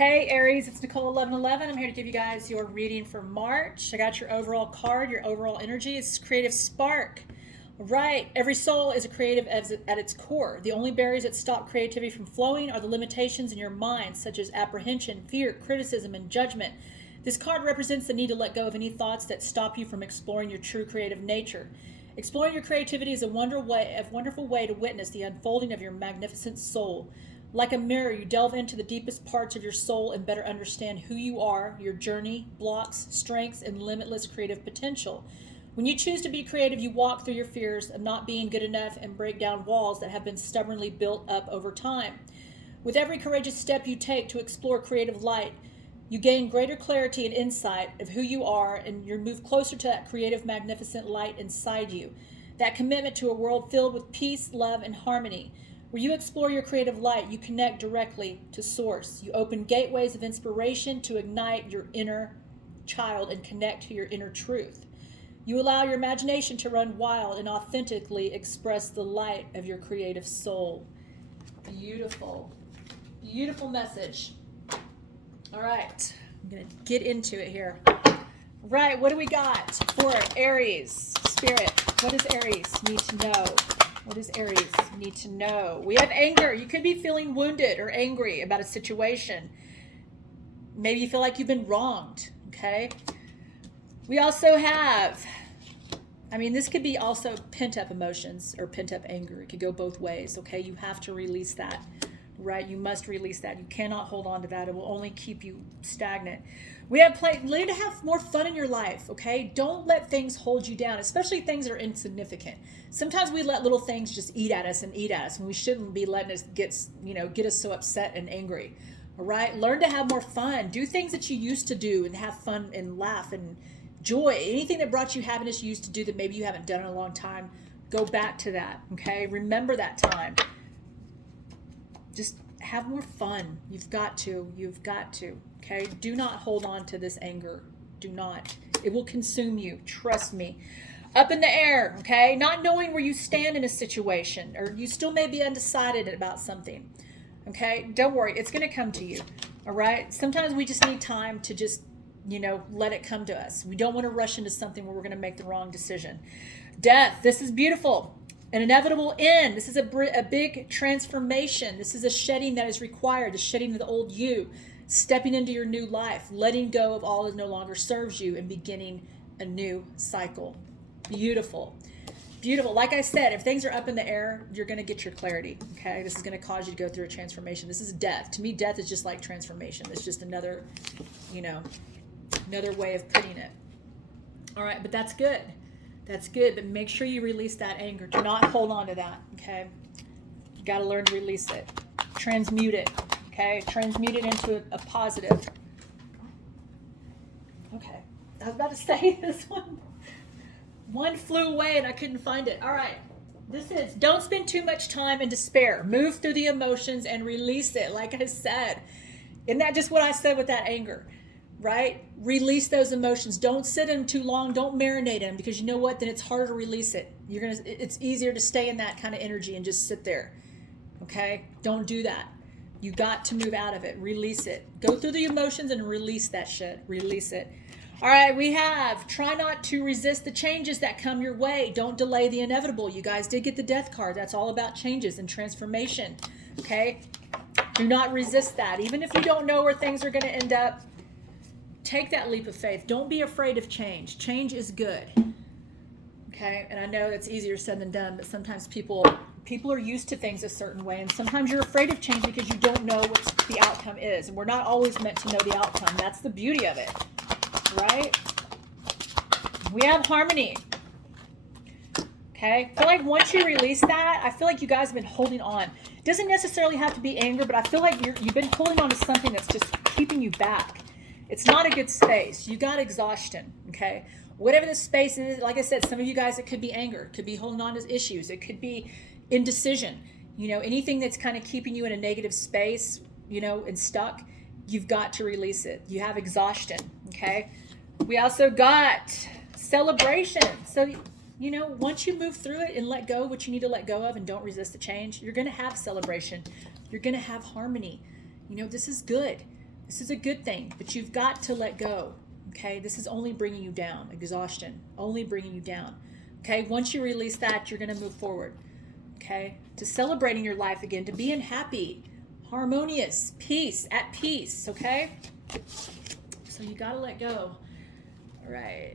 Hey Aries, it's Nicole 1111. I'm here to give you guys your reading for March. I got your overall card, your overall energy. It's creative spark. Right, every soul is a creative at its core. The only barriers that stop creativity from flowing are the limitations in your mind, such as apprehension, fear, criticism, and judgment. This card represents the need to let go of any thoughts that stop you from exploring your true creative nature. Exploring your creativity is a wonderful way to witness the unfolding of your magnificent soul. Like a mirror, you delve into the deepest parts of your soul and better understand who you are, your journey, blocks, strengths, and limitless creative potential. When you choose to be creative, you walk through your fears of not being good enough and break down walls that have been stubbornly built up over time. With every courageous step you take to explore creative light, you gain greater clarity and insight of who you are, and you move closer to that creative, magnificent light inside you. That commitment to a world filled with peace, love, and harmony. Where you explore your creative light, you connect directly to Source. You open gateways of inspiration to ignite your inner child and connect to your inner truth. You allow your imagination to run wild and authentically express the light of your creative soul. Beautiful, beautiful message. All right, I'm going to get into it here. Right, what do we got for Aries? Spirit, what does Aries need to know? What does Aries need to know? We have anger. You could be feeling wounded or angry about a situation. Maybe you feel like you've been wronged, okay? We also have, this could be also pent-up emotions or pent-up anger. It could go both ways, okay? You have to release that, right? You must release that. You cannot hold on to that. It will only keep you stagnant. We have learn to have more fun in your life, okay? Don't let things hold you down, especially things that are insignificant. Sometimes we let little things just eat at us, and we shouldn't be letting us get us so upset and angry. All right? Learn to have more fun. Do things that you used to do and have fun and laugh and joy. Anything that brought you happiness you used to do that maybe you haven't done in a long time, go back to that, okay? Remember that time. Just have more fun. You've got to, okay? Do not hold on to this anger. Do not. It will consume you. Trust me. Up in the air, okay? Not knowing where you stand in a situation, or you still may be undecided about something, okay? Don't worry. It's going to come to you, all right? Sometimes we just need time to just, let it come to us. We don't want to rush into something where we're going to make the wrong decision. Death. This is beautiful. An inevitable end. This is a big transformation. This is a shedding that is required, the shedding of the old you, stepping into your new life, letting go of all that no longer serves you, and beginning a new cycle. Beautiful. Beautiful. Like I said, if things are up in the air, you're going to get your clarity, okay? This is going to cause you to go through a transformation. This is death. To me, death is just like transformation. It's just another way of putting it. All right, but that's good. That's good, but make sure you release that anger. Do not hold on to that, okay? You got to learn to release it. Transmute it, okay? Transmute it into a positive. Okay, I was about to say this one flew away and I couldn't find it. All right, this is, don't spend too much time in despair. Move through the emotions and release it, like I said. Isn't that just what I said with that anger? Right? Release those emotions. Don't sit in them too long. Don't marinate in them, because you know what? Then it's harder to release it. It's easier to stay in that kind of energy and just sit there. Okay? Don't do that. You got to move out of it. Release it. Go through the emotions and release that shit. Release it. All right, we have try not to resist the changes that come your way. Don't delay the inevitable. You guys did get the death card. That's all about changes and transformation. Okay? Do not resist that. Even if you don't know where things are going to end up, take that leap of faith. Don't be afraid of change. Change is good. Okay? And I know that's easier said than done, but sometimes people are used to things a certain way, and sometimes you're afraid of change because you don't know what the outcome is. And we're not always meant to know the outcome. That's the beauty of it. Right? We have harmony. Okay? I feel like once you release that, I feel like you guys have been holding on. It doesn't necessarily have to be anger, but I feel like you've been holding on to something that's just keeping you back. It's not a good space. You got exhaustion, okay? Whatever the space is, like I said, some of you guys, it could be anger. It could be holding on to issues. It could be indecision. Anything that's kind of keeping you in a negative space, and stuck, you've got to release it. You have exhaustion, okay? We also got celebration. So, once you move through it and let go what you need to let go of and don't resist the change, you're going to have celebration. You're going to have harmony. This is good. This is a good thing, but you've got to let go. Okay, this is only bringing you down. Exhaustion, only bringing you down. Okay, once you release that, you're going to move forward. Okay, to celebrating your life again, to being happy, harmonious, peace, at peace. Okay, so you got to let go. All right,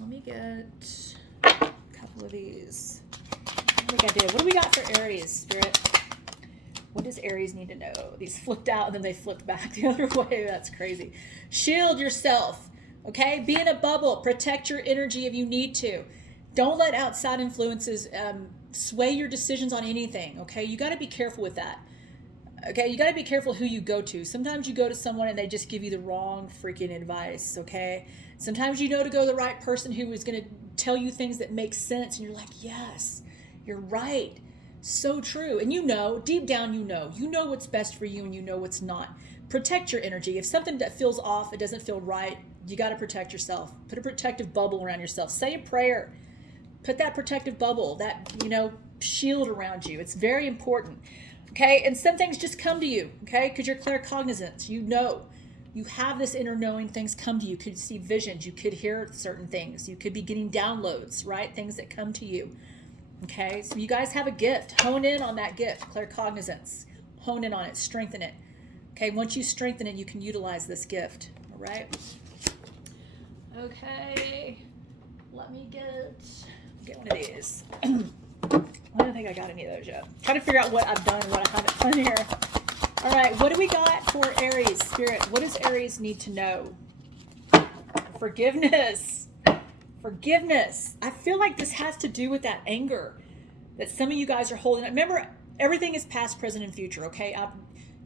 let me get a couple of these. I think I did. What do we got for Aries, Spirit? What does Aries need to know? These flipped out and then they flipped back the other way. That's crazy. Shield yourself, okay? Be in a bubble. Protect your energy if you need to. Don't let outside influences sway your decisions on anything, okay? You got to be careful with that, okay? You got to be careful who you go to. Sometimes you go to someone and they just give you the wrong freaking advice, okay? Sometimes you know to go to the right person who is going to tell you things that make sense and you're like, yes, you're right. So true. And you know, deep down, you know what's best for you and you know what's not. Protect your energy. If something that feels off, it doesn't feel right, you got to protect yourself. Put a protective bubble around yourself. Say a prayer. Put that protective bubble, that, shield around you. It's very important. Okay. And some things just come to you. Okay. Because you're claircognizant. You have this inner knowing. Things come to you. You could see visions. You could hear certain things. You could be getting downloads, right? Things that come to you. Okay, so you guys have a gift. Hone in on that gift, claircognizance. Hone in on it, strengthen it. Okay, once you strengthen it, you can utilize this gift. All right. Okay, let me get one of these. I don't think I got any of those yet. Trying to figure out what I've done and what I haven't done here. All right, what do we got for Aries, Spirit? What does Aries need to know? Forgiveness. Forgiveness. I feel like this has to do with that anger that some of you guys are holding. Remember, everything is past, present, and future, okay?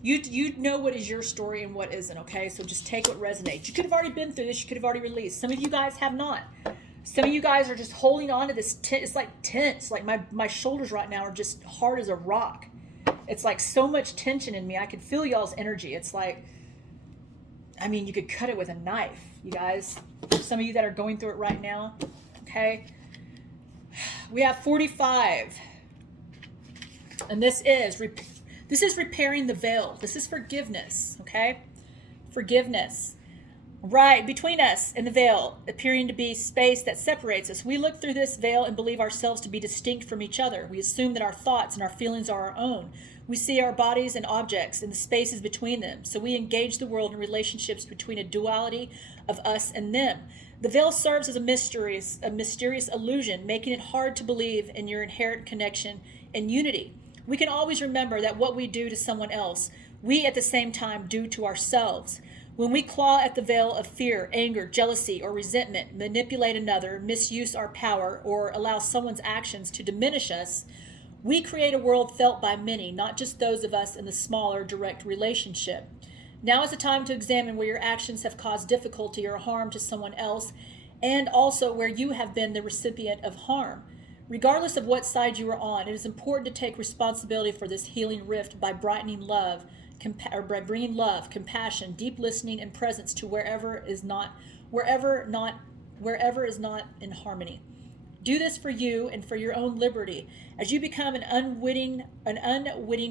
You know what is your story and what isn't, okay? So just take what resonates. You could have already been through this. You could have already released. Some of you guys have not. Some of you guys are just holding on to this. It's like tense. Like my shoulders right now are just hard as a rock. It's like so much tension in me. I could feel y'all's energy. It's like, you could cut it with a knife, you guys. Some of you that are going through it right now, okay? We have 45. And this is repairing the veil. This is forgiveness, okay? Forgiveness. Right, between us and the veil, appearing to be space that separates us. We look through this veil and believe ourselves to be distinct from each other. We assume that our thoughts and our feelings are our own. We see our bodies and objects and the spaces between them. So we engage the world in relationships between a duality of us and them. The veil serves as a mysterious illusion, making it hard to believe in your inherent connection and unity. We can always remember that what we do to someone else, we at the same time do to ourselves. When we claw at the veil of fear, anger, jealousy, or resentment, manipulate another, misuse our power, or allow someone's actions to diminish us, we create a world felt by many, not just those of us in the smaller, direct relationship. Now is the time to examine where your actions have caused difficulty or harm to someone else, and also where you have been the recipient of harm. Regardless of what side you are on, it is important to take responsibility for this healing rift by brightening love, by bringing love, compassion, deep listening, and presence to wherever is not in harmony. Do this for you and for your own liberty. As you become an unwitting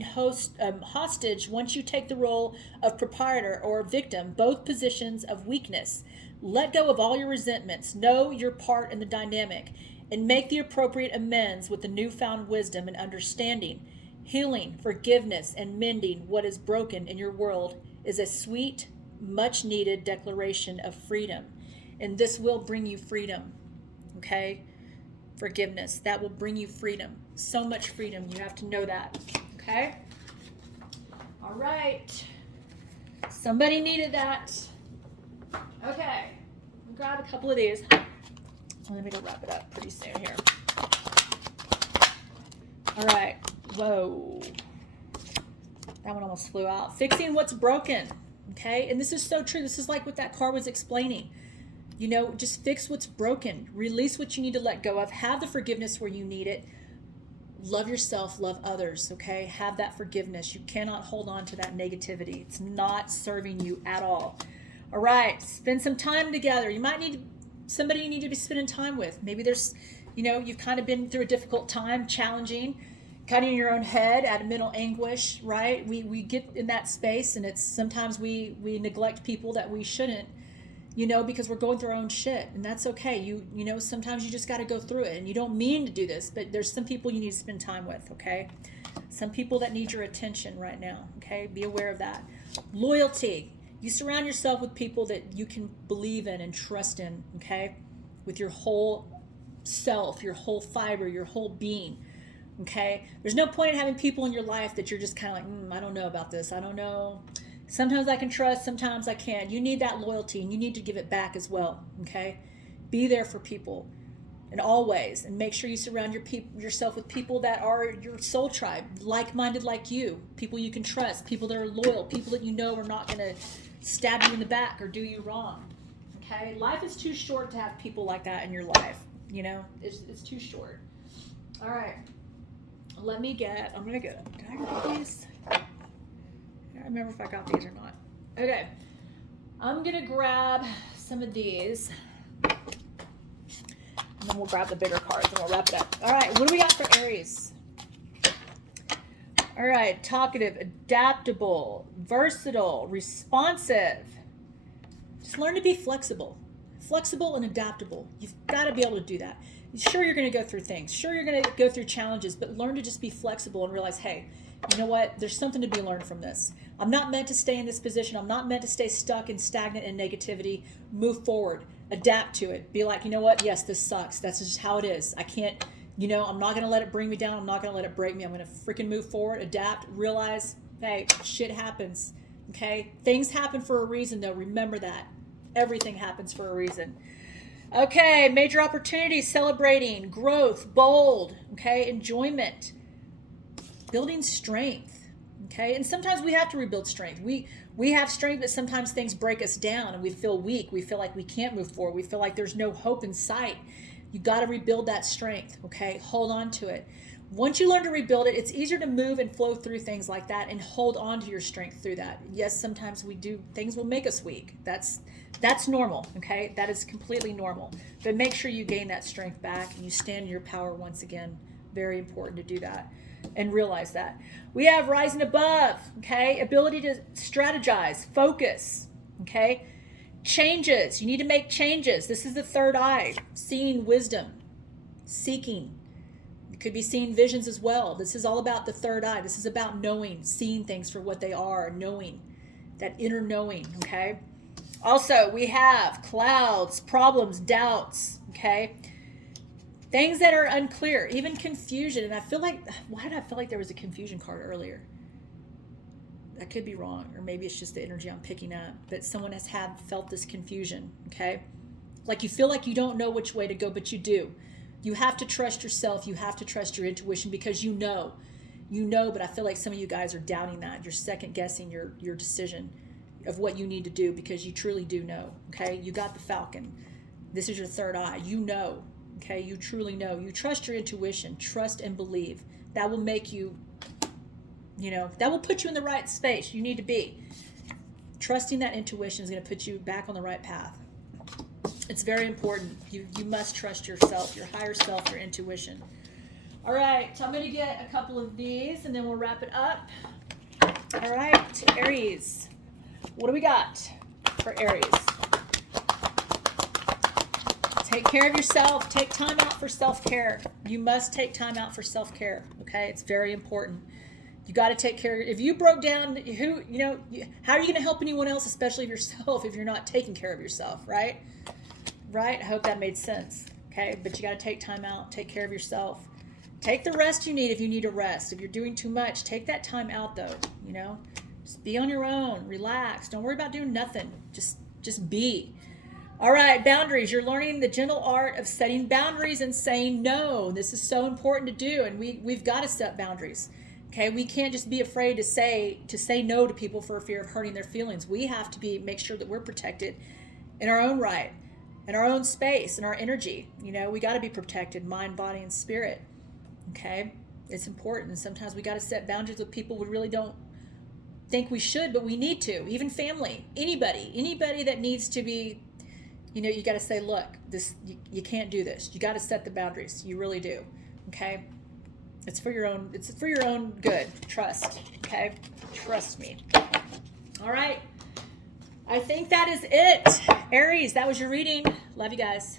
hostage, once you take the role of proprietor or victim, both positions of weakness, let go of all your resentments, know your part in the dynamic, and make the appropriate amends with the newfound wisdom and understanding. Healing, forgiveness, and mending what is broken in your world is a sweet, much-needed declaration of freedom. And this will bring you freedom, okay? Forgiveness, that will bring you freedom. So much freedom, you have to know that, okay? All right. Somebody needed that. Okay, I'll grab a couple of these. Let me go wrap it up pretty soon here. All right. Whoa. That one almost flew out. Fixing what's broken. Okay. And this is so true. This is like what that card was explaining. Just fix what's broken. Release what you need to let go of. Have the forgiveness where you need it. Love yourself. Love others. Okay. Have that forgiveness. You cannot hold on to that negativity. It's not serving you at all. All right. Spend some time together. You might need somebody you need to be spending time with. Maybe there's, you've kind of been through a difficult time, challenging. kind of in your own head, out of mental anguish, right? We get in that space, and it's sometimes we neglect people that we shouldn't, because we're going through our own shit, and that's okay. Sometimes you just got to go through it, and you don't mean to do this, but there's some people you need to spend time with, okay? Some people that need your attention right now, okay? Be aware of that. Loyalty. You surround yourself with people that you can believe in and trust in, okay? With your whole self, your whole fiber, your whole being, okay? There's no point in having people in your life that you're just kind of like, I don't know about this. I don't know. Sometimes I can trust, sometimes I can't. You need that loyalty, and you need to give it back as well, okay? Be there for people in all ways, and make sure you surround yourself with people that are your soul tribe, like-minded like you, people you can trust, people that are loyal, people that you know are not going to stab you in the back or do you wrong, okay? Life is too short to have people like that in your life, it's too short. All right, I'm going to get, did I get these? I don't remember if I got these or not. Okay, I'm gonna grab some of these, and then we'll grab the bigger cards and we'll wrap it up. All right, what do we got for Aries? All right, talkative, adaptable, versatile, responsive. Just learn to be flexible and adaptable. You've got to be able to do that. Sure, you're going to go through things. Sure, you're going to go through challenges, but learn to just be flexible and realize, hey, you know what? There's something to be learned from this. I'm not meant to stay in this position. I'm not meant to stay stuck and stagnant in negativity. Move forward. Adapt to it. Be like, you know what? Yes, this sucks. That's just how it is. I can't, I'm not going to let it bring me down. I'm not going to let it break me. I'm going to freaking move forward, adapt, realize, hey, shit happens. Okay? Things happen for a reason, though. Remember that. Everything happens for a reason. Okay, major opportunities, celebrating, growth, bold, okay, enjoyment, building strength, okay? And sometimes we have to rebuild strength. We have strength, but sometimes things break us down and we feel weak. We feel like we can't move forward. We feel like there's no hope in sight. You got to rebuild that strength, okay? Hold on to it. Once you learn to rebuild it, it's easier to move and flow through things like that and hold on to your strength through that. Yes, sometimes we do, things will make us weak. That's normal, okay? That is completely normal. But make sure you gain that strength back and you stand in your power once again. Very important to do that and realize that. We have rising above, okay? Ability to strategize, focus, okay? Changes. You need to make changes. This is the third eye. Seeing wisdom, seeking. It could be seeing visions as well. This is all about the third eye. This is about knowing, seeing things for what they are, knowing, that inner knowing, okay? Also, we have clouds, problems, doubts, okay? Things that are unclear, even confusion. And I feel like, why did I feel like there was a confusion card earlier? I could be wrong, or maybe it's just the energy I'm picking up. But someone has felt this confusion, okay? Like you feel like you don't know which way to go, but you do. You have to trust yourself. You have to trust your intuition because you know, but I feel like some of you guys are doubting that. You're second guessing your decision of what you need to do because you truly do know, okay? You got the Falcon. This is your third eye. You know, okay? You truly know. You trust your intuition. Trust and believe. That will make you, that will put you in the right space you need to be. Trusting that intuition is going to put you back on the right path. It's very important. You must trust yourself, your higher self, your intuition. All right, so I'm going to get a couple of these and then we'll wrap it up. All right, Aries. What do we got for Aries? Take care of yourself. Take time out for self-care. You must take time out for self-care, okay? It's very important. You got to take care. If you broke down, how are you going to help anyone else, especially yourself, if you're not taking care of yourself, right? Right? I hope that made sense, okay? But you got to take time out. Take care of yourself. Take the rest you need if you need a rest. If you're doing too much, take that time out, though, Just be on your own. Relax. Don't worry about doing nothing. Just be. All right, boundaries. You're learning the gentle art of setting boundaries and saying no. This is so important to do, and we've got to set boundaries. Okay, we can't just be afraid to say no to people for fear of hurting their feelings. We have to make sure that we're protected in our own right, in our own space, in our energy. We got to be protected, mind, body, and spirit. Okay, it's important. And sometimes we got to set boundaries with people we really don't think we should, but we need to. Even family, anybody that needs to be, you got to say, look, you can't do this. You got to set the boundaries. You really do. Okay. It's for your own, it's for your own good. Trust. Okay? Trust me. All right. I think that is it. Aries, that was your reading. Love you guys.